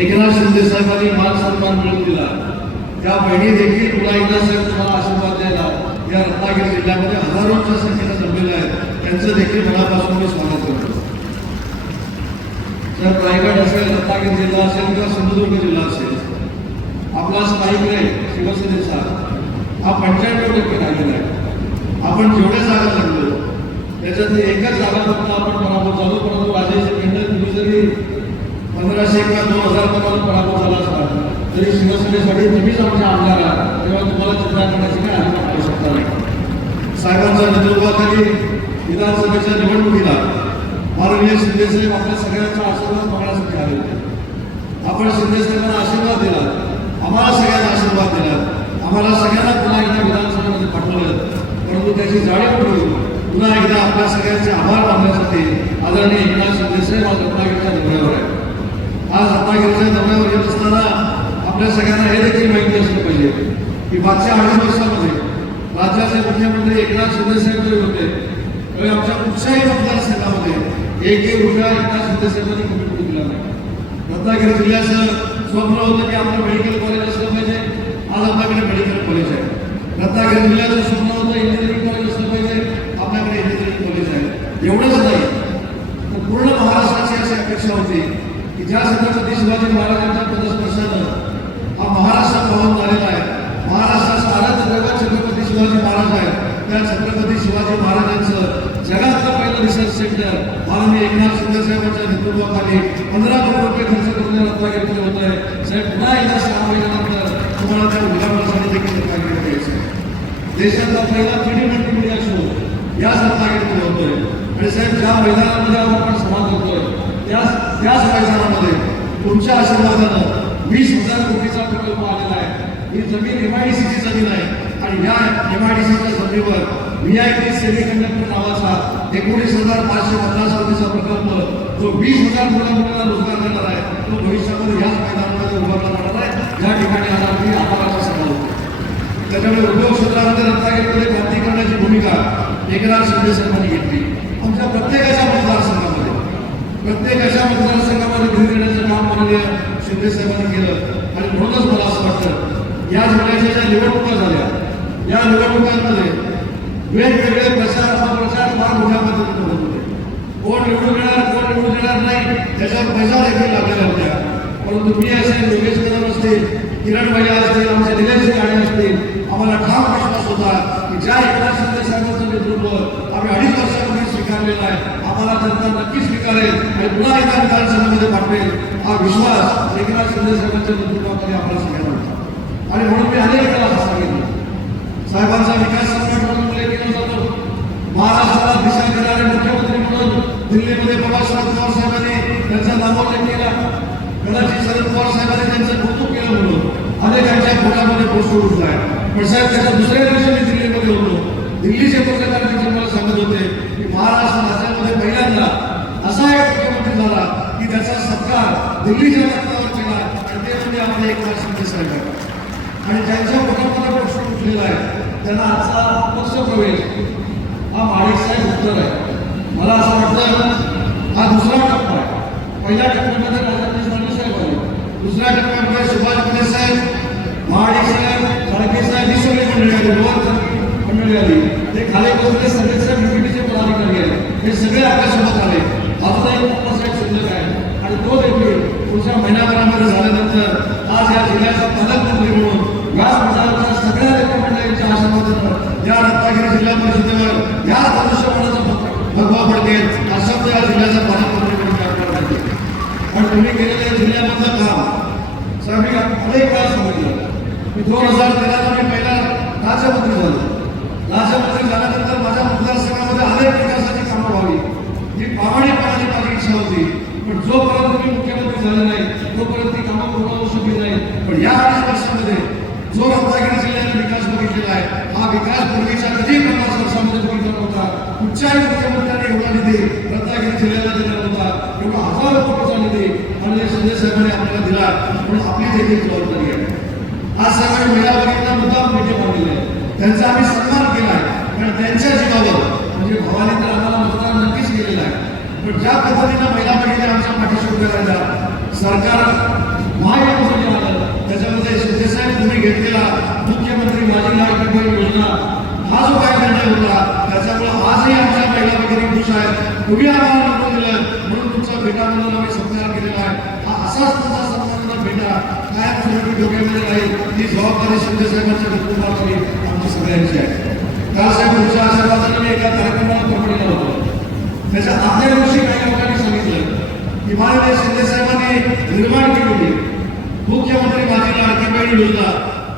एकनाथ शिंदे साहेबांनी मान सन्मान मिळवून दिला. त्या बहिणी देखील पुन्हा एकदा साहेब तुम्हाला आशीर्वाद द्यायला या रत्नागिरी जिल्ह्यामध्ये हजारोच्या संख्येने जमलेल्या आहेत. त्यांचं देखील मनापासून मी स्वागत करतो. जर रायगड असेल रत्नागिरी जिल्हा असेल किंवा सिंधुदुर्ग जिल्हा असेल आपला स्थायिक आहे शिवसेनेचा. हा पंच्याण्णव टक्के राहिलेला आहे. आपण जेवढ्या जागा लागलो त्याच्यात एकच जागा फक्त आपण पराभव झालो परंतु राजेश खंड तुम्ही जरी पंधराशे किंवा दोन हजार तुम्हाला पराभव झाला असता. तरी शिवसेनेसाठी तुम्हीच आमच्या आमदार आहात. तेव्हा तुम्हाला चिंता करण्याची काय आवश्यकता नाही. साहेबांच्या नेतृत्वाखाली विधानसभेच्या निवडणुकीला माननीय शिंदेसाहेब आपल्या सगळ्यांचा आशीर्वाद मागण्यासाठी आले होते. आपण शिंदेसाहेबांना आशीर्वाद दिला. आम्हाला सगळ्यांना आशीर्वाद दिला. आम्हाला सगळ्यांना पुन्हा एकदा विधानसभेमध्ये पाठवलं. परंतु त्याची जाणीव ठेवून पुन्हा एकदा आपल्या सगळ्यांचे आभार मानण्यासाठी आदरणीय एकनाथ शिंदेसाहेब आज रत्नागिरीच्या दौऱ्यावर आहे आज रत्नागिरीच्या दौऱ्यावर येत असताना आपल्या सगळ्यांना हे देखील माहिती असलं पाहिजे की मागच्या अडीच वर्षामध्ये राज्याचे मुख्यमंत्री म्हणजे एकनाथ शिंदेसाहेब जरी होते. त्यावेळी आमच्या कुठच्याही मतदारसंघामध्ये एकही रुपया एकनाथ शिंदेसाहेबांनी कमी करून दिला नाही. रत्नागिरी जिल्ह्याचं स्वप्न होतं की आपलं मेडिकल कॉलेज असलं पाहिजे आज आपल्याकडे मेडिकल कॉलेज आहे. रत्नागिरी जिल्ह्याचं स्वप्न होतं इंजिनिअरिंग कॉलेज असलं पाहिजे आपल्याकडे इंजिनिअरिंग कॉलेज आहे. एवढंच नाही तर पूर्ण महाराष्ट्राची अशी अपेक्षा होती की ज्या छत्रपती शिवाजी महाराजांच्या पदस्पर्शानं हा महाराष्ट्र पावन झालेला आहे. महाराष्ट्राचा आराध्य जगात छत्रपती शिवाजी महाराज आहे त्या छत्रपती शिवाजी महाराजांचं जगातलं पहिलं रिसर्च सेंटर माननीय एकनाथ शिंदे साहेबांच्या नेतृत्वाखाली पंधरा कोटी रुपये खर्च करून या होत आहे. साहेब पुन्हा एकदा सहा महिन्यानंतर तुम्हाला त्या उद्घाटनासाठी देखील रत्नागिरीमध्ये यायचं आहे. देशातला पहिला थ्री मल्टीमीडिया शो याच रत्नागिरीमध्ये होतोय. आणि साहेब ज्या मैदानामध्ये आपण सभा करतोय त्याच त्याच मैदानामध्ये तुमच्या आशीर्वादानं वीस हजार कोटीचा प्रकल्प आलेला आहे. ही जमीन एम आय डी सी ची जमीन आहे. आणि या एमआयडीसीच्या जमिनीवर V I P semiconductor नावाचा एकोणीस हजार पाचशे पन्नास कोटीचा प्रकल्प जो वीस हजार मुला मुलांना रोजगार देणार आहे तो भविष्यामध्ये याच मैदानामध्ये उभारला जाणार आहे. या ठिकाणी आज आम्ही आभाराचा सभा होतो त्याच्यामुळे उद्योग क्षेत्रामध्ये रत्नागिरीमध्ये क्रांती करण्याची भूमिका एकनाथ शिंदे साहेबांनी घेतली आमच्या प्रत्येकाच्या मतदारसंघामध्ये या मतदारसंघामध्ये भेट देण्याचं काम माननीय शिंदे साहेबांनी केलं? आणि म्हणूनच मला असं वाटतं या जिल्ह्याच्या ज्या निवडणुका झाल्या या निवडणुकांमध्ये वेगवेगळे प्रचार हा प्रचार फार मोठ्या पद्धतीने होत होते. कोण निवडून येणार कोण निवडून येणार नाही त्याच्यावर पैसा देखील लागलेल्या होत्या. परंतु मी असेल योगेश कदम असतील किरण भैया असतील आमचे निलेश गाणे असतील आम्हाला ठाम विश्वास होता की ज्या एकनाथ शिंदे साहेबांचं नेतृत्व आम्ही अडीच वर्षापूर्वी स्वीकारलेला आहे. आम्हाला जनता नक्की स्वीकारेल आणि पुन्हा एका विधानसभेमध्ये पाठवेल हा विश्वास एकनाथ शिंदे साहेबांच्या नेतृत्वाखाली आम्हाला सगळ्यांना होता. आणि म्हणून मी अनेक वेळा असं सांगितलं. साहेबांचा विकास सम्राट म्हणून उल्लेख केला जातो. महाराष्ट्राला दिशा देणारे मुख्यमंत्री म्हणून दिल्लीमध्ये बाबासाहेब पवार साहेबांनी त्यांचा नामोल्लेख केला. कदाचित शरद पवार साहेबांनी त्यांचं कौतुक केलं म्हणून. अनेकांच्या पोटामध्ये पोस्ट उठलाय पण साहेब त्याच्या दुसऱ्या दिवशी दिल्लीचे पत्रकार मला सांगत होते की महाराष्ट्र राज्यामध्ये पहिल्यांदा असा एक मुख्यमंत्री झाला की त्याचा सत्कार दिल्लीच्या रक्तावर केला आणि ते म्हणजे आपले एकनाथ शिंदे साहेब आणि ज्यांच्या मुख्यमंत्री प्रश्न उठलेला आहे. त्यांना आजचा पक्ष प्रवेश हा माळीक साहेब उत्तर आहे. मला असं वाटतं हा दुसरा टप्पा आहे. पहिल्या टप्प्यामध्ये राजाजी साहेब आले. दुसऱ्या टप्प्यामध्ये सुभाष साहेब महाडिक साहेब साळके साहेब ही सगळी मंडळी आली. मिळाली. ते खाली बसलेले सगळे साहेब बीपीटीचे पदाधिकारी आहेत. हे सगळे आपल्यासोबत आले. अजून एक पप्पा साहेब शिल्लक आहे आणि तो देखील पुढच्या महिनाभरामध्ये झाल्यानंतर आज या जिल्ह्याचा पालकमंत्री म्हणून या मंडळाच्या सगळ्या नेतेमंडळींच्या आशीर्वादानं या रत्नागिरी जिल्हा परिषदेवर या मनुष्यबळाचा भगवा पडकेल असा तो या जिल्ह्याचा पालकमंत्री म्हणून काम करण्यात येईल पण तुम्ही केलेलं जिल्ह्यामधलं काम सर मी अनेक वेळा सांगितलं. मी दोन हजार तेराला मी पहिला राज्यमंत्री झालो. राज्यमंत्री झाल्यानंतर माझ्या मतदारसंघामध्ये अनेक विकासाची कामं व्हावी. ही प्रामाणिकपणाची माझी इच्छा होती. पण जोपर्यंत मी मुख्यमंत्री झाले नाही तोपर्यंत ती कामं पूर्ण होऊ शकली नाही. पण या अडीच वर्षामध्ये जो रत्नागिरी जिल्ह्याने विकास बघितलेला आहे हा विकास पूर्वीच्या कधी पन्नास वर्षामध्ये बघितला नव्हता. कुठच्याही मुख्यमंत्र्यांनी एवढा निधी रत्नागिरी जिल्ह्याला दिला नव्हता. एवढा हजारो कोटीचा निधी माननीय संजय साहेबांनी आपल्याला दिला. म्हणून आपली देखील जबाबदारी आहे. आज सगळे महिला बघितला मुद्दा भेटी मागलेले आहे. त्यांचा आम्ही सन्मान केला आहे पण त्यांच्या जीवावर म्हणजे भवानी तर आम्हाला मतदान नक्कीच केलेलं आहे. पण ज्या पद्धतीनं महिला भगिनी आमच्या पाठीशी उभ्या राहिल्या सरकार त्याच्यामध्ये शिंदेसाहेब तुम्ही घेतलेला मुख्यमंत्री माझी लाडकी योजना हा जो काय निर्णय होता त्याच्यामुळे आजही आमच्या महिला भगिनी खुश आहेत. तुम्ही आम्हाला निवडून दिलं म्हणून तुमचा भेटा म्हणून आम्ही सत्कार केलेला आहे हा असाच तुमचा सन्मानाचा भेटा कायम डोक्यामध्ये जबाबदारी सगळ्यांची आहे. तुमच्या आशीर्वादाने मी एका कार्यक्रमाला होतो त्याच्या आदल्या दिवशी काही लोकांनी सांगितलं की शिंदे साहेबांनी निर्माण केलेली मुख्यमंत्री माझी लाडकी बहीण योजना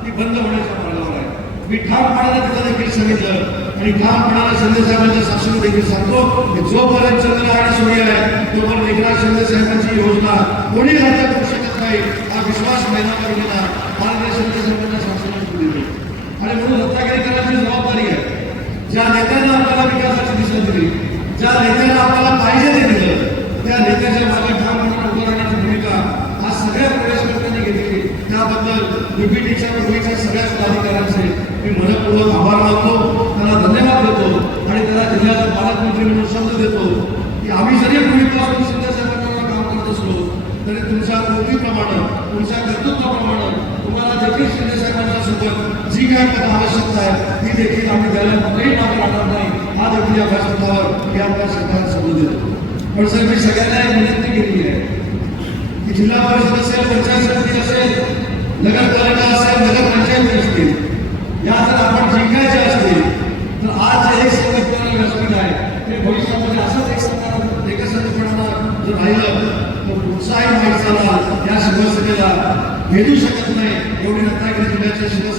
ती बंद होण्याच्या मार्गावर आहे. मी ठामपणाने तिथं देखील सांगितलं आणि ठामपणाने शिंदे साहेबांच्या साक्षीने देखील सांगतो की जोपर्यंत चंद्र आणि सूर्य आहे तोपर्यंत एकनाथ शिंदे साहेबांची योजना कोणी रद्द करू शकत नाही. हा विश्वास मैदानावर गेला माननीय शिंदे शासनाने साक्षीने दिली आणि म्हणून रत्नागिरी करायची जबाबदारी आहे. ज्या नेत्यांना आपल्याला विकासाची दिशा दिली ज्या नेत्यांना आपल्याला पाहिजे ते दिलं त्या नेत्याच्या मागे ठामपणे उभं राहण्याची भूमिका आज सगळ्या प्रवेशकर्त्यांनी घेतली. त्याबद्दल बीपीटीच्या मुंबईच्या सगळ्याच अधिकाऱ्यांचे मी मनपूर्वक आभार मानतो. देखील आम्ही द्यायला कुठेही मागे राहणार नाही हा देखील या व्यासपीठावर मी आपल्या सरकारला समजून देतो पण सर मी सगळ्यांना एक विनंती केलेली आहे की जिल्हा परिषद असेल पंचायत समिती असेल नगरपालिका असेल नगरपंचायती असतील या जर आपण जिंकायचे असतील तर आज जे एक संघटना व्यासपीठ आहे ते भविष्यामध्ये असंच एक संघटना एकसंघपणानं जर राहिलं तर कुठचाही माणसाला या शिवसेनेला भेटू शकत नाही. एवढी रत्नागिरी जिल्ह्याच्या शिवसेनेची